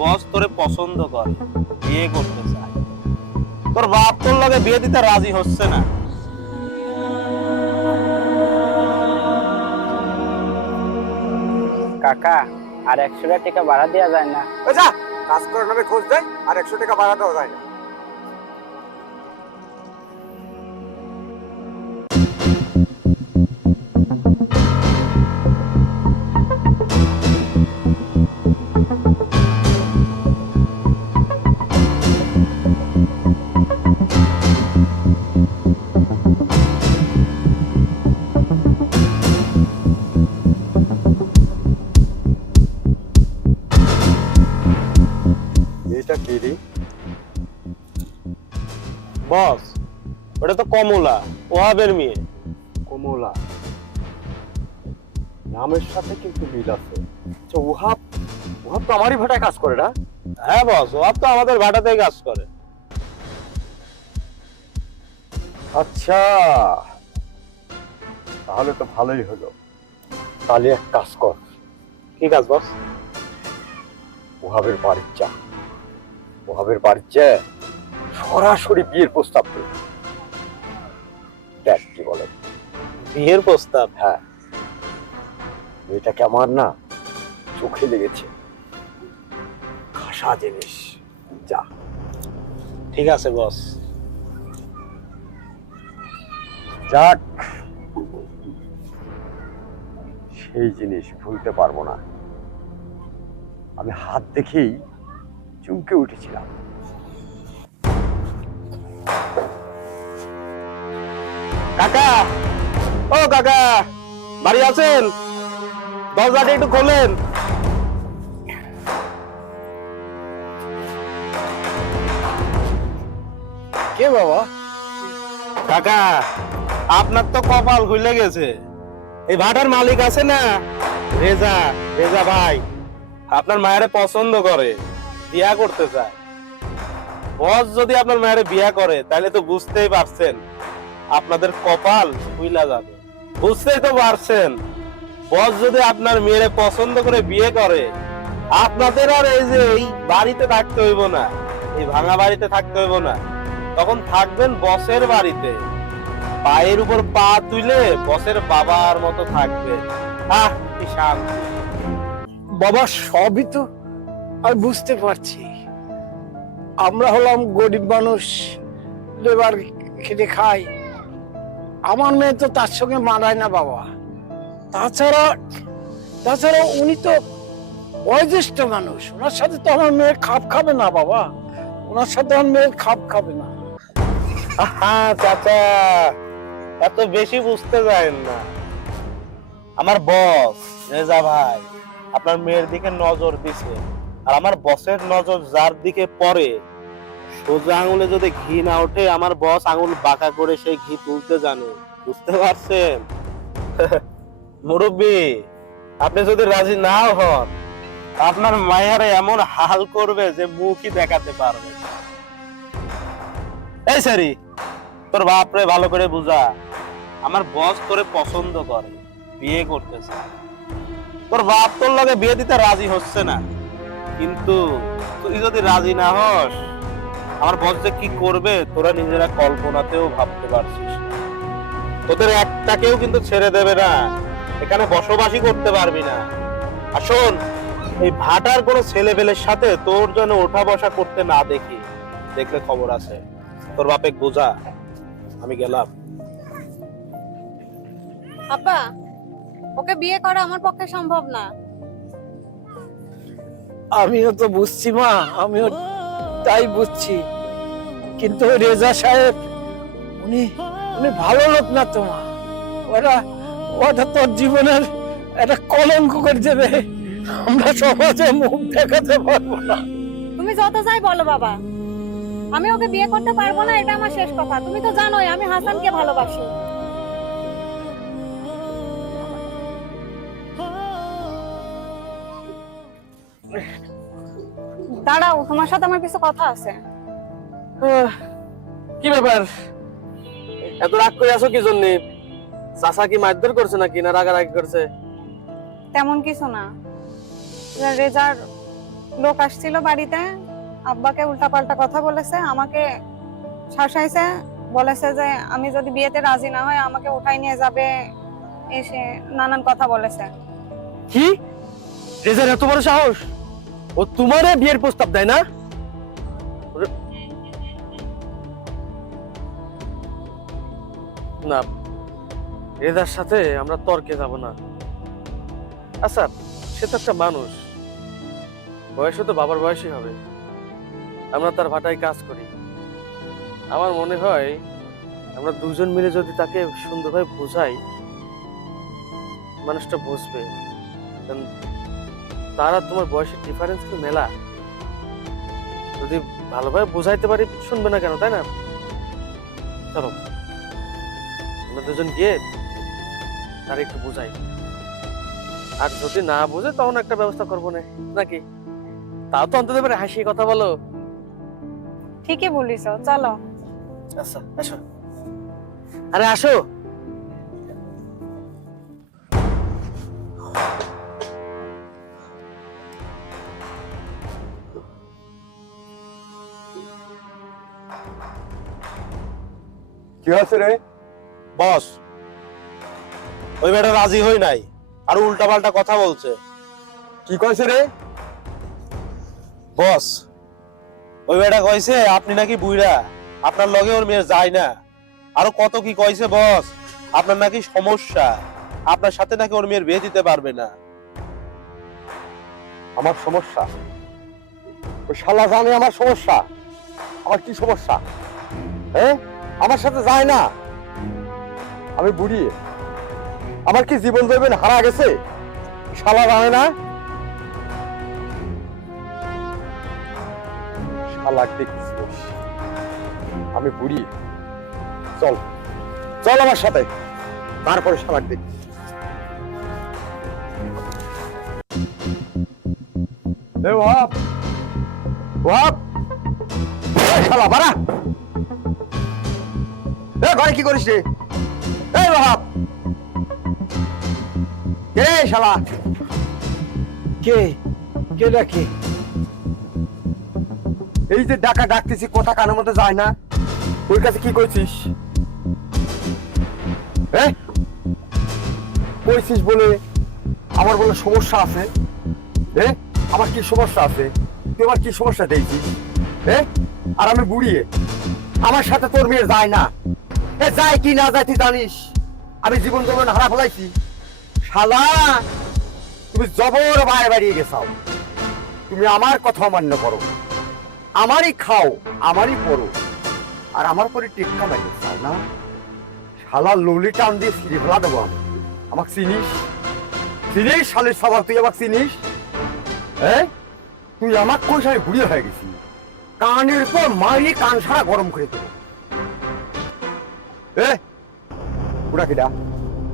বস তোরে পছন্দ করে, বিয়ে করতে চায়। তোর বাপ তোর লগে বিয়ে দিতে রাজি হচ্ছে না। কাকা আর 100 টাকা ভাড়া দেওয়া যায় না? যা কাজ করার নামে খোঁজ দেয় আর 100 টাকা ভাড়া দেওয়া যায় না। এটা কি রে? বস ওটা তো কমলা, ওহাবের মেয়ে। কমলা নামের সাথে কিন্তু মিল আছে। আচ্ছা ওহাব, ওহাব তো আমারই ভাটায় কাজ করে না? হ্যাঁ বস, ওহাব তো আমাদের ভাটাতেই কাজ করে। আচ্ছা তাহলে তো ভালোই হলো। তাহলে এক কাজ কর, কি কাজ বস? ওহাবের বাড়ির যা, ওহাবের বাড়ির যা সরাসরি বিয়ের প্রস্তাব দে। দেখ কি বলে। বিয়ের প্রস্তাব? হ্যাঁ, মেয়েটাকে আমার না চোখে লেগেছে, খাসা জিনিস। যা। ঠিক আছে বস। যাক, সেই জিনিস ভুলতে পারবো না। আমি হাত দেখেই চমকে উঠেছিলাম। কাকা, ও কাকা, বাড়ি আছেন? দরজাটা একটু খোলেন। কে বাবা? কাকা, আপনার তো কপাল খুলে গেছে। এই ভাটার মালিক আছে না, রেজা, রেজা ভাই আপনার মায়ের পছন্দ করে, বিয়া করতে চায়। বস যদি আপনার মায়ের বিয়া করে তাহলে তো বুঝতেই পারছেন আপনাদের কপাল খুইলা যাবে। বুঝতেই তো পারছেন, বস যদি আপনার মেয়ের পছন্দ করে বিয়ে করে, আপনাদের আর এই যে এই বাড়িতে থাকতে হইব না, এই ভাঙা বাড়িতে থাকতে হইব না, তখন থাকবেন বসের বাড়িতে, পায়ের উপর পা তুলে বসের বাবার মতো থাকবে। আহ কি শান্তি। বাবা সবই তো আমি বুঝতে পারছি, আমরা হলাম গরিব মানুষ, লেবার খেটে খাই। আমার মেয়ে তো তার সঙ্গে মানায় না বাবা। তাছাড়া তাছাড়া উনি তো বয়োজ্যেষ্ঠ মানুষ, ওনার সাথে তো আমার মেয়ে খাপ খাবে না বাবা, ওনার সাথে আমার মেয়ের খাপ খাবে না। হ্যাঁ চাচা, এত বেশি বুঝতে যায় না। আমার বস রেজা ভাই আপনার মেয়ের দিকে নজর দিছে, আর আমার বসের নজর যার দিকে পড়ে, সোজা আঙুলে যদি ঘি না ওঠে, আমার বস আঙুল বাঁকা করে সেই ঘি তুলতে জানে। বুঝতে পারছেন? মুরব্বী, আপনি যদি রাজি না হন, আপনার মায়ের এমন হাল করবে যে মুখই দেখাতে পারবে না। এই সারি, তোর বাপরে ভালো করে বুঝা, আমার বস তোরে পছন্দ করে, বিয়ে করতে চায়। তোর বাপ তোর লগে বিয়ে দিতে রাজি হচ্ছে না, কিন্তু তুই যদি রাজি না হস, আমার বস যে কি করবে তোরা নিজেরা কল্পনাতেও ভাবতে পারছিস না। তোদের একটাকেও কিন্তু ছেড়ে দেবে না, এখানে বসবাসই করতে পারবি না। আর শোন, এই ভাটার কোনো ছেলেবেলের সাথে তোর জন্য ওঠা বসা করতে না দেখি, দেখলে খবর আছে। তোর বাপে বোঝা, আমি গেলাম। আব্বা, ওকে বিয়ে করা আমার পক্ষে সম্ভব না। আমিও তো বুঝছি মা, আমিও তাই বুঝছি, কিন্তু ওই রেজা সাহেব উনি উনি ভালো লোক না তো মা। ওরা ওটা তোর জীবনের একটা কলঙ্ক করে দেবে, আমরা সমাজে মুখ দেখাতে পারবো না। তুমি যত যাই বলো বাবা, আমি ওকে বিয়ে করতে পারবো না, এটা আমার শেষ কথা। তুমি তো জানোই আমি হাসানকে ভালোবাসি। দাঁড়াও, তোমার সাথে আমার কিছু কথা আছে। কি ব্যাপার, এত রাগ করে আছো কি জন্য? চাচা কি মারধর করছে নাকি, না রাগারাগি করছে? তেমন কিছু না, রেজার লোক আসছিল বাড়িতে, আব্বাকে উল্টাপাল্টা কথা বলেছে, আমাকে শাসাইছে, বলেছে যে আমি যদি বিয়েতে রাজি না হয় আমাকে উঠাই নিয়ে যাবে, এসে নানান কথা বলেছে। কি রেজার এত বড় সাহস? ও তোমারে বিয়ের প্রস্তাব দেয় না? না, রেজার সাথে আমরা তর্কে যাব না। আচ্ছা, সে তো একটা মানুষ, বয়সে তো বাবার বয়সই হবে। আমরা তার ভাটায় কাজ করি। আমার মনে হয় আমরা দুজন মিলে যদি তাকে সুন্দরভাবে বোঝাই, মানুষটা বুঝবে। কারণ তার আর তোমার বয়সের ডিফারেন্স তো মেলা। যদি ভালোভাবে বোঝাইতে পারি, শুনবে না কেন, তাই না? চলো আমরা দুজন গিয়ে তার একটু বোঝাই, আর যদি না বোঝে তখন একটা ব্যবস্থা করবো না, নাকি? তাও তো অন্তত এবারে হাসি কথা বলো। ঠিকই বলিস, চলো। আচ্ছা, আসো। আরে আসো। কি আছে রে? বস, ওই বেটা রাজি হই নাই, আর উল্টাপাল্টা কথা বলছে। কি কইছে রে? বস, ওই বেটা কইছে আপনি নাকি বুইড়া, আপনার লগে ওর মেয়ে যায় না। আরো কত কি কইছে বস, আপনার নাকি সমস্যা, আপনার সাথে নাকি ওর মেয়ের বিয়ে দিতে পারবে না। আমার সমস্যা? ওই শালা জানে আমার সমস্যা? আমার কি সমস্যা? হ্যাঁ, আমার সাথে যায় না? আমি বুড়ি, আমার কি জীবন দেবেন হারা গেছে? শালা জানে না? শালা দেখছিস আমি বুড়ি? চল চল আমার সাথে, তারপরে শালাক দেখ। এ ওয়াপ ওয়াপ, এই শালা বাড়া, এ ঘরে কি করিস রে? এই ওয়াপ, কে শালা? কে কে ডাকে? এই যে ডাকা ডাকতেছি, কথা কানের মধ্যে যায় না? ওর কাছে কি কইছিস? হ্যাঁ, কইছিস বলে আমার বলে সমস্যা আছে? হ্যাঁ, আমার কি সমস্যা আছে? তুই আমার কি সমস্যা দেখছিস? হ্যাঁ, আর আমি বুড়িয়ে, আমার সাথে তোর মেয়ে যায় না। এ যায় কি না যায় তুই জানিস? আমি জীবন জীবন হারা ফেলাইছি। শালা, তুমি জবর বাইরে বাড়িয়ে গেছাও। তুমি আমার কথা অমান্য করো, আমারই খাও, আমারই পড়ো, আর আমার পরে টেক্কা মারিয়ে চাও না? শালা ললি টান দিয়ে ছিঁড়ে ফেলা দেবো আমি। আমাকে চিনিস? চিনিস শালের সবার? তুই আমাকে চিনিস? হ্যাঁ, তুই আমার কোন সালে বুড়িয়ে হয়ে গেছি, কানের পর মারিয়ে কান সারা গরম করে দেবো। ওরা কিটা?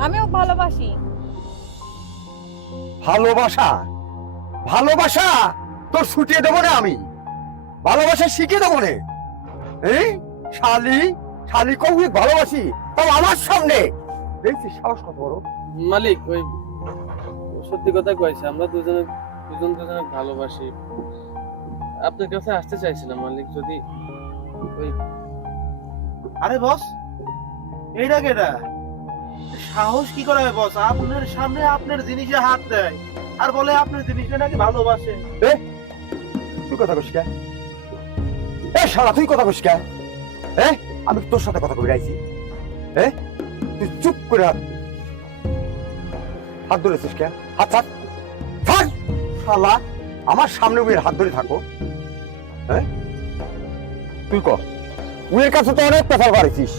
আমিও ভালোবাসি। ভালোবাসা? ভালোবাসা তোর ছুটিয়ে দেবো না আমি, ভালোবাসা শিখে দেবো না। এই শালি, শালি কৌকে ভালোবাসি, তাও আমার সামনে? দেখছিস সাহস কত বড়? মালিক, ওই সত্যি কথা কইছে, আমরা দুজন দুজনে ভালোবাসি। আপনার কাছে আসতে চাইছিলাম মালিক, যদি ওই। আরে বস, এইটা কেডা? সাহস কি করে হয় বস, আপনার সামনে আপনার জিনিসে হাত দেয় আর বলে আপনার জিনিসটা নাকি ভালোবাসে? তুই কথা কইস কেন? শালা তুই কথা কইস কেন? আমি তোর সাথে কথা কই রাইছি? তুই চুপ করে হাত ধরেছিস কেন? হাত ছাড়, ছাড়। শালা আমার সামনে উইয়ের হাত ধরে থাকো। তুই ক, উইয়ের কাছে তো অনেক পেশাল বাড়িছিস,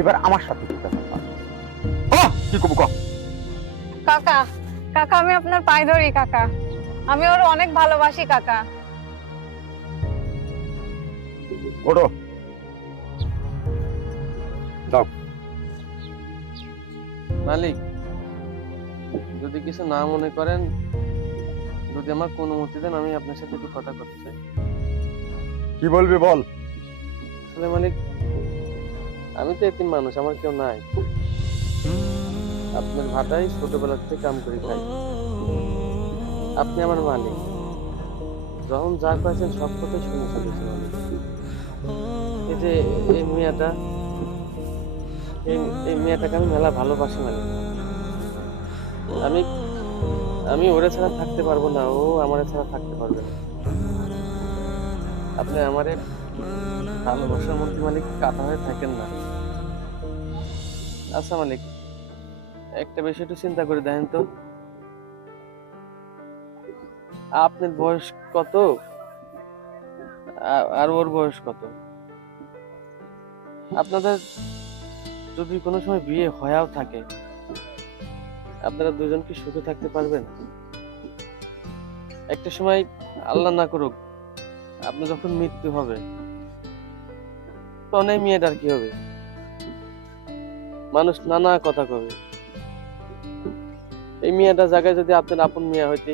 এবার আমার সাথে কি পেশাল? কি কব ক? কাকা, কাকা আমি আপনার পায়ে ধরি কাকা, আমি ওর অনেক ভালোবাসি কাকা। ওঠো, দাও। মালিক, যদি কিছু না মনে করেন, যদি আমার কোনো অনুমতি দেন, আমি আপনার সাথে একটু কথা করতে চাই। কি বলবি বল। আসলে মালিক, আমি তো এতিম মানুষ, আমার কেউ নাই। আপনার ভাটায় ছোটবেলা থেকে কাম করে খাই। আপনি আমার মালিক, যখন যা কয়েছেন সব কথাই শুনে চলেছে মালিক। এই যে এই মেয়েটা, এই মেয়েটাকে আমি মেলা ভালোবাসি মালিক। আমি আমি ওরে ছাড়া থাকতে পারবো না, ও আমারে ছাড়া থাকতে পারবে না। আপনি আমারে ভালোবাসার মধ্যে মালিক কাটা হয়ে থাকেন না। আচ্ছা মালিক, একটা বিষয় একটু চিন্তা করে দেখেন তো, আপনার বয়স কত আর ওর বয়স কত? আপনাদের যদি কোনো সময় বিয়ে হয়েও থাকে, আপনারা দুজন কি সুখে থাকতে পারবেন? একটা সময় আল্লাহ না করুক আপনি যখন মৃত্যু হবে, তখন এই মেয়েটার কি হবে? মানুষ নানা কথা কবে। এই মেয়েটার জায়গায় যদি আপনার আপন মিয়া হইতে,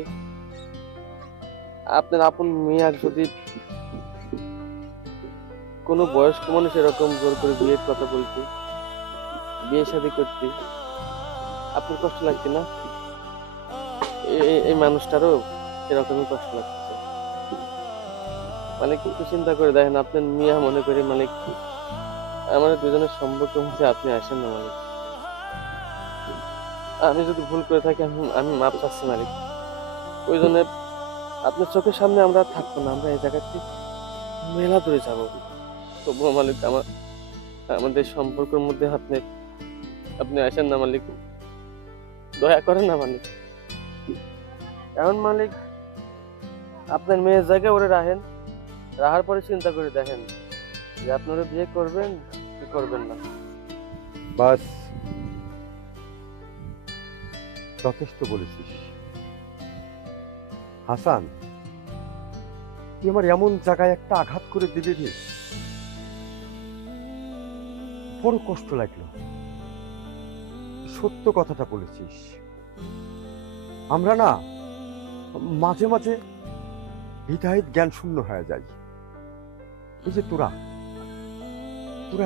আপনার আপন মিয়ার যদি কোনো বয়স্ক মানুষ এরকম জোর করে বিয়ের কথা বলতে, বিয়ে শাদী করতে, আপনার কষ্ট লাগছে না? এই মানুষটারও এরকমই কষ্ট লাগতেছে। মালিক একটু চিন্তা করে দেখেন, আপনার মিয়া মনে করি মালিক আমাদের দুজনের সম্পর্ক মধ্যে আপনি আসেন না মালিক। আমি যদি ভুল করে থাকি আমি মাপ চাচ্ছি মালিক। ওই জন্য আপনার চোখের সামনে আমরা থাকবো না, আমরা এই জায়গাতে মেলা দূরে যাবো। তবুও মালিক আমাদের সম্পর্কের মধ্যে আপনি আসেন না মালিক, দয়া করেন না মালিক। এখন মালিক আপনার মেয়ের জায়গায় ওরে রাহার পরে চিন্তা করে দেখেন যে আপনারা বিয়ে করবেন কি করবেন না। বাস, যথেষ্ট বলেছিস হাসান। তুই আমার এমন জায়গায় একটা আঘাত করে দিবি রে, বড় কষ্ট লাগলো। সত্য কথাটা বলেছিস। আমরা না মাঝে মাঝে হৃদায়ত জ্ঞান শূন্য হয়ে যায়। এই যে তোরা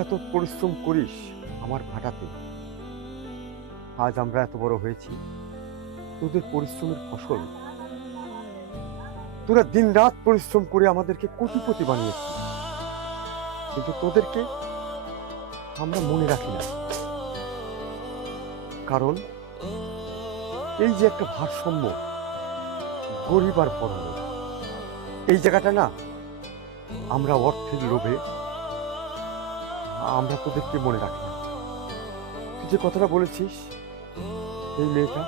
এত পরিশ্রম করিস আমার ভাটাতে, আজ আমরা এত বড় হয়েছি, তোদের পরিশ্রমের ফসল। তোরা দিন রাত পরিশ্রম করে আমাদেরকে কোটিপতি বানিয়েছিস, কিন্তু তোদেরকে আমরা মনে রাখি না। কারণ এই যে একটা ভারসাম্য, গরিব আর বড়লোক, এই জায়গাটা না আমরা অর্থের লোভে আমরা তোদেরকে মনে রাখি না। তুই যে কথাটা বলেছিস, এই মেয়েটা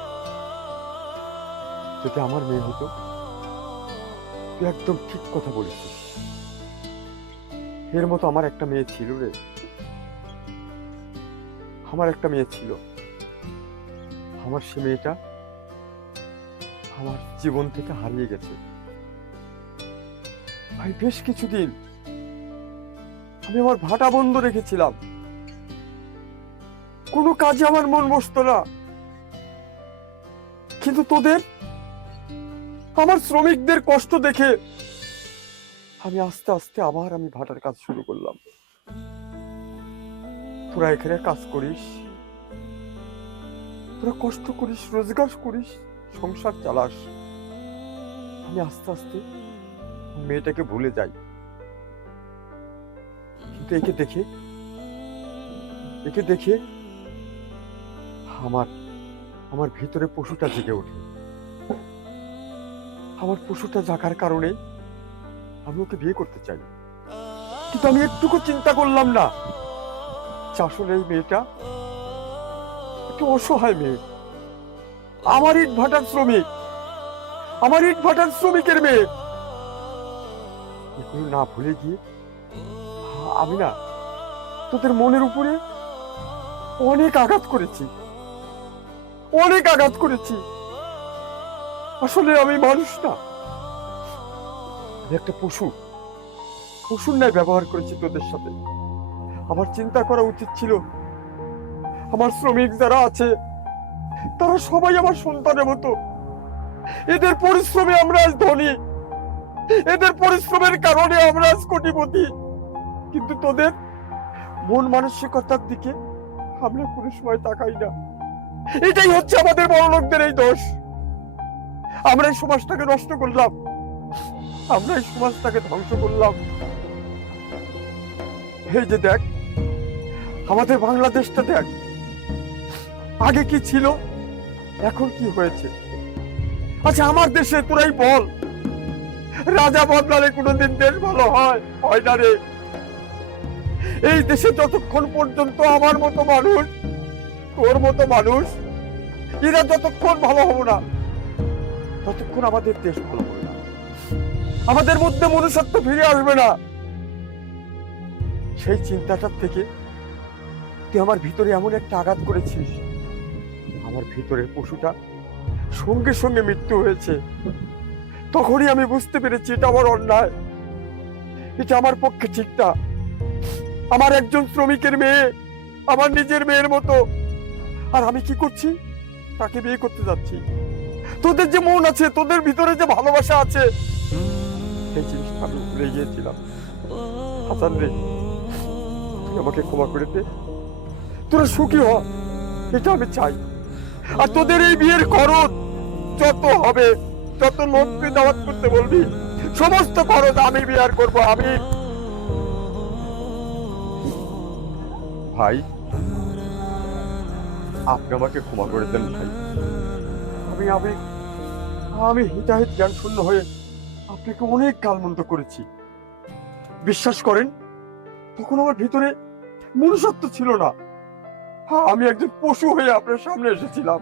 যদি আমার মেয়ে হতো, তুই একদম ঠিক কথা বলেছিস। এর মতো আমার একটা মেয়ে ছিল রে, আমার একটা মেয়ে ছিল। আমার সে মেয়েটা আমার জীবন থেকে হারিয়ে গেছে ভাই। বেশ কিছুদিন আমি আমার ভাটা বন্ধ রেখেছিলাম, কোনো কাজে আমার মন বসতো না। কিন্তু তোদের, আমার শ্রমিকদের কষ্ট দেখে আমি আস্তে আস্তে আবার আমি ভাটার কাজ শুরু করলাম। তোরা এখানে কাজ করিস, তোরা কষ্ট করিস, রোজগার করিস, সংসার চালাস। আমি আস্তে আস্তে মেয়েটাকে ভুলে যাই। কিন্তু একে দেখে আমার ভিতরে পশুটা জেগে ওঠে। আমার পশুটা জাগার কারণে আমি ওকে বিয়ে করতে চাই। কিন্তু আমি একটুকু চিন্তা করলাম না যে আসলে এই মেয়েটা একটু অসহায় মেয়ে, আমার ইট ভাটার শ্রমিক, আমার ইট ভাটার শ্রমিকের মেয়ে। এগুলো না ভুলে গিয়ে আমি না তোদের মনের উপরে অনেক আঘাত করেছি। আসলে আমি মানুষ না, আমি একটা পশুর ন্যায় ব্যবহার করেছি তোদের সাথে। আমার চিন্তা করা উচিত ছিল আমার শ্রমিক যারা আছে তারা সবাই আমার সন্তানের মতো। এদের পরিশ্রমে আমরা আজ ধনী, এদের পরিশ্রমের কারণে আমরা আজ কোটিপতি। কিন্তু তোদের মন মানসিকতার দিকে আমরা কোনো সময় তাকাই না। এটাই হচ্ছে আমাদের বড়লোকদের এই দোষ। আমরা এই সমাজটাকে নষ্ট করলাম। আমরা এই সমাজটাকে ধ্বংস করলাম। এই যে দেখ, আমাদের বাংলাদেশটা দেখ, আগে কি ছিল, এখন কি হয়েছে। আচ্ছা আমার দেশে তোরাই বল, রাজা বদলালে কোনোদিন দেশ ভালো হয় না রে। এই দেশে যতক্ষণ পর্যন্ত আমার মতো মানুষ, তোর মতো মানুষ, এরা যতক্ষণ ভালো হবো না, ততক্ষণ আমাদের দেশ ভালো হবে না, আমাদের মধ্যে মনুষ্যত্ব ফিরে আসবে না। সেই চিন্তাটার থেকে তুই আমার ভিতরে এমন একটা আঘাত করেছিস, আমার ভিতরের পশুটা সঙ্গে সঙ্গে মৃত্যু হয়েছে। তখনই আমি বুঝতে পেরেছি এটা আমার অন্যায়, এটা আমার পক্ষে ঠিক না। আমার একজন শ্রমিকের মেয়ে, আমার নিজের মেয়ের মতো, আর আমি কি করছি, তাকে বিয়ে করতে যাচ্ছি। তোদের যে মন আছে, তোদের ভিতরে যে ভালোবাসা আছে, সেই জিনিসটা আমি ভুলে গিয়েছিলাম। হাসান রে, তুই আমাকে ক্ষমা করে দে, তোরা সুখী হ, এটা আমি চাই। আর তোদের এই বিয়ের খরচ যত হবে, যত লোক তুই দাওয়াত করতে বলবি, সমস্ত খরচ আমি বিয়ার করব আমি। ভাই, আপনি আমাকে ক্ষমা করে দেন ভাই। আমি আমি আমি হিতাহিত জ্ঞান শূন্য হয়ে আপনাকে অনেক গালমন্দ করেছি। বিশ্বাস করেন, তখন আমার ভিতরে মনুষ্যত্ব ছিল না। আমি একজন পশু হয়ে আপনার সামনে এসেছিলাম।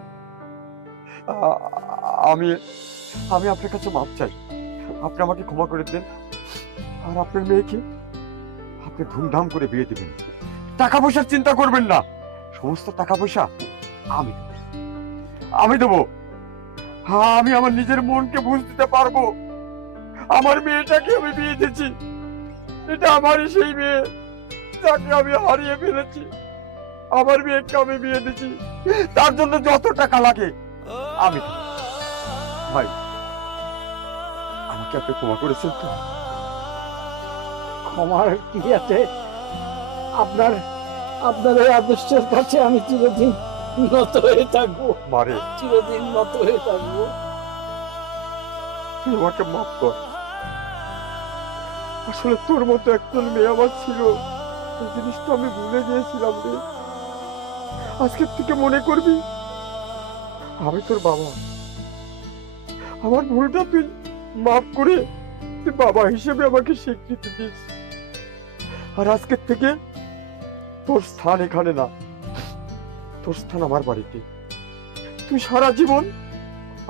আমি আমি আপনার কাছে মাপ চাই, আপনি আমাকে ক্ষমা করে দেন। আর আপনার মেয়েকে আপনি ধুমধাম করে বিয়ে দিবেন, টাকা পয়সার চিন্তা করবেন না, সমস্ত টাকা পয়সা আমি দেবো। আমি আমার নিজের মনকে বুঝ দিতে পারবো। আমার মেয়েটাকে আমি বিয়ে দিয়েছি, এটা আমারই সেই মেয়ে যাকে আমি হারিয়ে ফেলেছি। আমার মেয়েকে আমি বিয়ে দিচ্ছি, তার জন্য যত টাকা লাগে আমি দেব। ভাই, আমাকে আপনি ক্ষমা করেছেন তো? ক্ষমার কি আছে, আপনার আপনার এই আদর্শের কাছে আমি চিরদিন নত হয়ে থাকবো, মারে, চিরদিন নত হয়ে থাকবো। তুই আমাকে মাফ কর। আসলে তোর মতো একজন মেয়ে আমার ছিল, এই জিনিসটা আমি ভুলে গিয়েছিলাম রে। আজকের থেকে মনে করবি আমি তোর বাবা, আমার ভুলটা তুই মাফ করে তুই বাবা হিসেবে আমাকে স্বীকৃতি দিস। আর আজকের থেকে তোর স্থান এখানে না, তোর স্থান আমার বাড়িতে। তুই সারা জীবন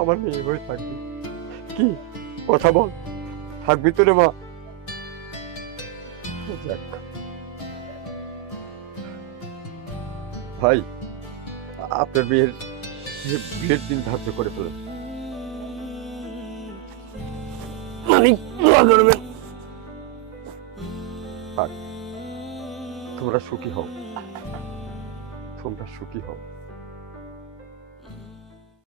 আমার মেয়ে হয়ে থাকবি। কি কথা বল, থাকবি তো রে মা? যাক। ভাই, আপনার বিয়ের দিন ধার্য করে ফেলেন। তোমরা সুখী হও, তোমরা সুখী হও।